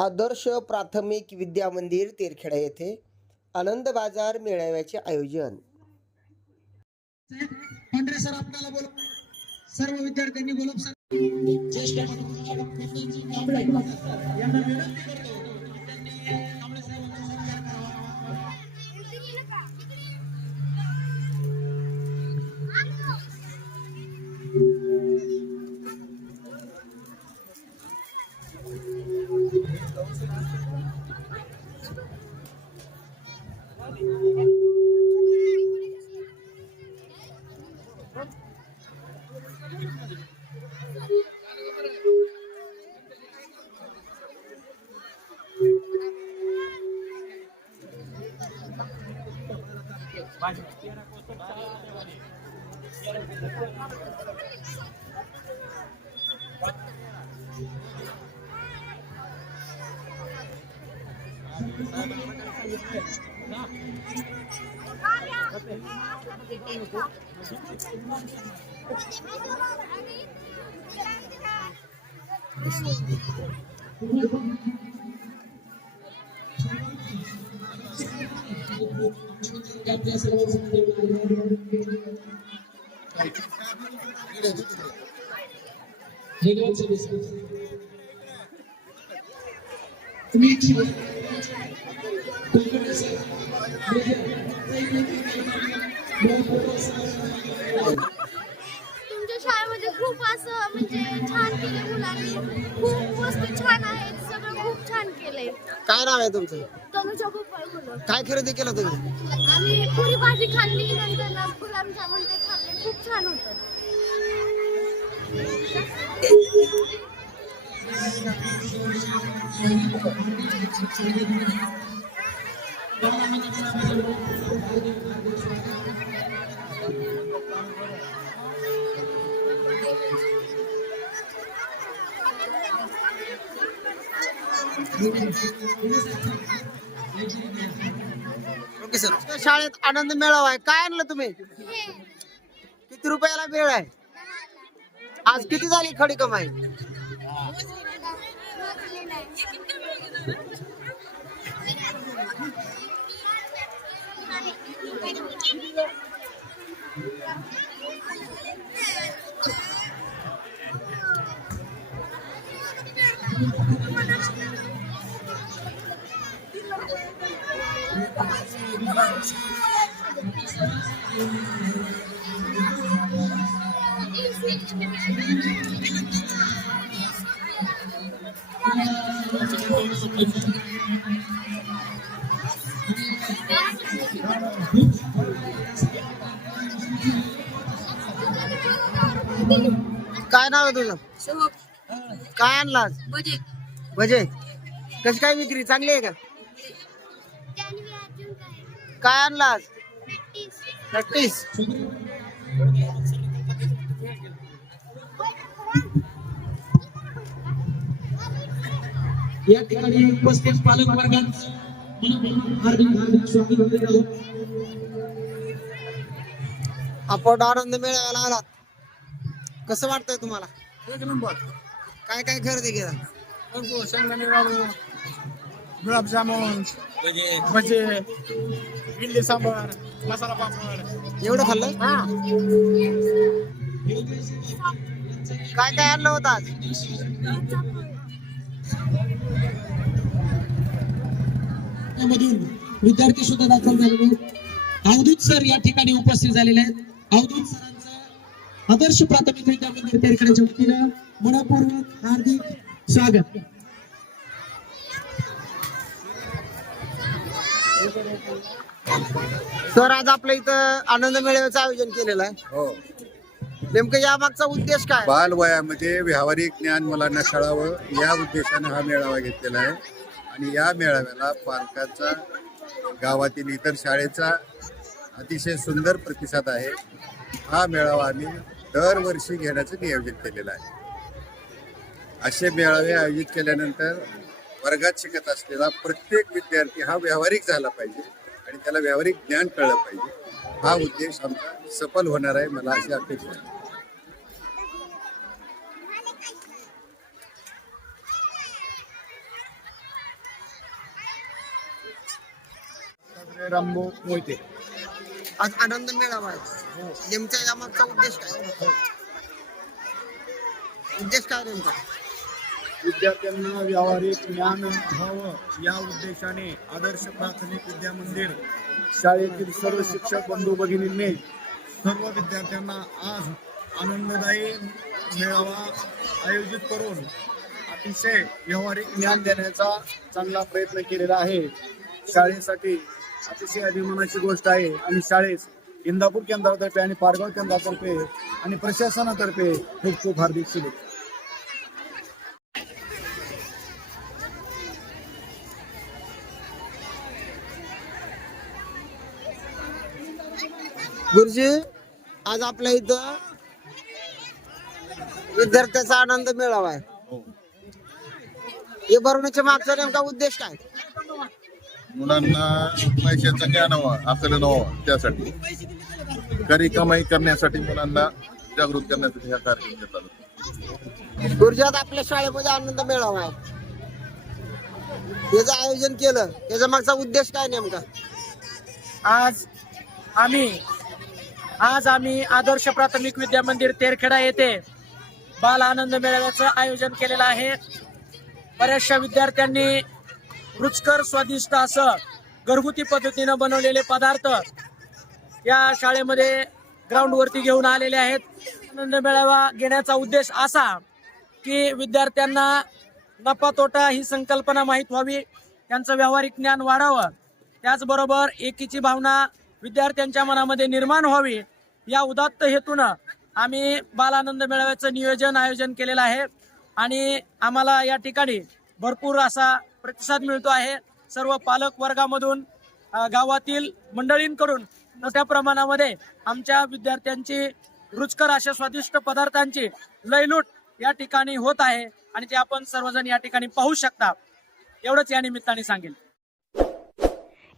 आदर्श प्राथमिक विद्या मंदिर तेरखेडा येथे आनंद बाजार मेळाव्याचे आयोजन. पांढरे सर आपल्याला बोलव. सर्व विद्यार्थ्यांनी बोलव. सर ज्येष्ठ यांना विनंती करतो. आपल्या सर्वांसाठी धन्यवाद तुमच्या शाळेमध्ये खूप असं म्हणजे छान केले मुलांनी. खूप वस्तू छान आहेत सगळं खूप छान केलंय. काय नाव आहे तुमचं? तनुजा गोपाळ मुलं काय खरेदी केलं तुम्ही आम्ही पुरी भाजी खाल्ली नंतर ना गुलाबजामुन ते खाल्ले खूप छान होतं ओके सर. शाळेत आनंद मेळावा आहे. काय आणलं तुम्ही? किती रुपयाला वेळ आहे? आज किती झाली खडी कमाई? काय नाव आहे तुझं? काय आणलं भजे. कशी काय विक्री? चांगली आहे का? काय आणलं आज? प्रॅक्टिस या ठिकाणी उपस्थित पालक वर्गात स्वागत करीत आहोत आपण आनंद मेळाव्याला आलात. कसं वाटतंय तुम्हाला? एक नंबर. काय काय खरेदी केलं? गुलाबजामुन भजे. इडली सांबार मसाला पापड. एवढं खाल्लं काय काय आणलं होतं आज? मधून विद्यार्थी सुद्धा दाखल झालेले आहेत. अवधूत सर या ठिकाणी उपस्थित झालेले आहेत. अवधूत सरांचं आदर्श प्राथमिक विद्या मंदिर तेरखेड्याच्या वतीनं मनपूर्वक हार्दिक स्वागत. सर आज आपल्या इथं आनंद मेळाव्याचं आयोजन केलेलं आहे. हो. नेमकं या मागचा उद्देश काय? बालवयामध्ये व्यावहारिक ज्ञान मुलांना कळावं या उद्देशाने हा मेळावा घेतलेला आहे. आणि या मेळाव्याला पालकांचा गावातील इतर शाळेचा अतिशय सुंदर प्रतिसाद आहे. हा मेळावा आम्ही दरवर्षी घेण्याचं नियोजन केलेलं आहे. असे मेळावे आयोजित केल्यानंतर वर्गात शिकत असलेला प्रत्येक विद्यार्थी हा व्यावहारिक झाला पाहिजे आणि त्याला व्यावहारिक ज्ञान कळलं पाहिजे. हा उद्देश आमचा सफल होणार आहे मला अशी अपेक्षा आहे. रामभाऊ मोहिते. आज आनंद मेळावा आहे. हो. यामागचा उद्देश काय? उद्देश काय नेमका? विद्यार्थ्यांना व्यावहारिक ज्ञान व्हावं या उद्देशाने आदर्श प्राथमिक विद्या मंदिर शाळेतील सर्व शिक्षक बंधू भगिनींनी सर्व विद्यार्थ्यांना आज आनंददायी मेळावा आयोजित करून अतिशय व्यावहारिक ज्ञान देण्याचा चांगला प्रयत्न केलेला आहे. शाळेसाठी अतिशय अभिमानाची गोष्ट आहे आणि शाळेस इंदापूर केंद्रातर्फे आणि पारगाव केंद्रातर्फे आणि प्रशासनातर्फे खूप खूप हार्दिक शुभेच्छा. गुरुजी आज आपल्या इथं विद्यार्थ्याचा आनंद मेळावा आहे. हे. भरवण्याच्या मागचा नेमका उद्देश काय? मुलांना पैशाचं ज्ञान हवं आकलन व्हावं त्यासाठी. घरी कमाई करण्यासाठी मुलांना जागृत करण्यासाठी हा कार्यक्रम घेतात. गुरुजी आज आपल्या शाळेमध्ये आनंद मेळावा आहे. याचं आयोजन केलं त्याच्या मागचा उद्देश काय नेमका? आज आम्ही आज आम्ही आदर्श प्राथमिक विद्या मंदिर तेरखेडा येथे बाल आनंद मेळाव्याचं आयोजन केलेलं आहे. बऱ्याचशा विद्यार्थ्यांनी रुचकर स्वादिष्ट असं घरगुती पद्धतीनं बनवलेले पदार्थ या शाळेमध्ये ग्राउंडवरती घेऊन आलेले आहेत. आनंद मेळावा घेण्याचा उद्देश असा की विद्यार्थ्यांना नफा तोटा ही संकल्पना माहीत व्हावी. त्यांचं व्यावहारिक ज्ञान वाढावं. त्याचबरोबर एकीची भावना विद्यार्थ्यांच्या मनामध्ये निर्माण व्हावी या उदात्त हेतूनं आम्ही बालानंद मेळाव्याचं नियोजन आयोजन केलेलं आहे. आणि आम्हाला या ठिकाणी भरपूर असा प्रतिसाद मिळतो आहे. सर्व पालक वर्गामधून गावातील मंडळींकडून मोठ्या प्रमाणामध्ये आमच्या विद्यार्थ्यांची रुचकर अशा स्वादिष्ट पदार्थांची लयलूट या ठिकाणी होत आहे आणि ते आपण सर्वजण या ठिकाणी पाहू शकता. एवढंच या निमित्ताने सांगेल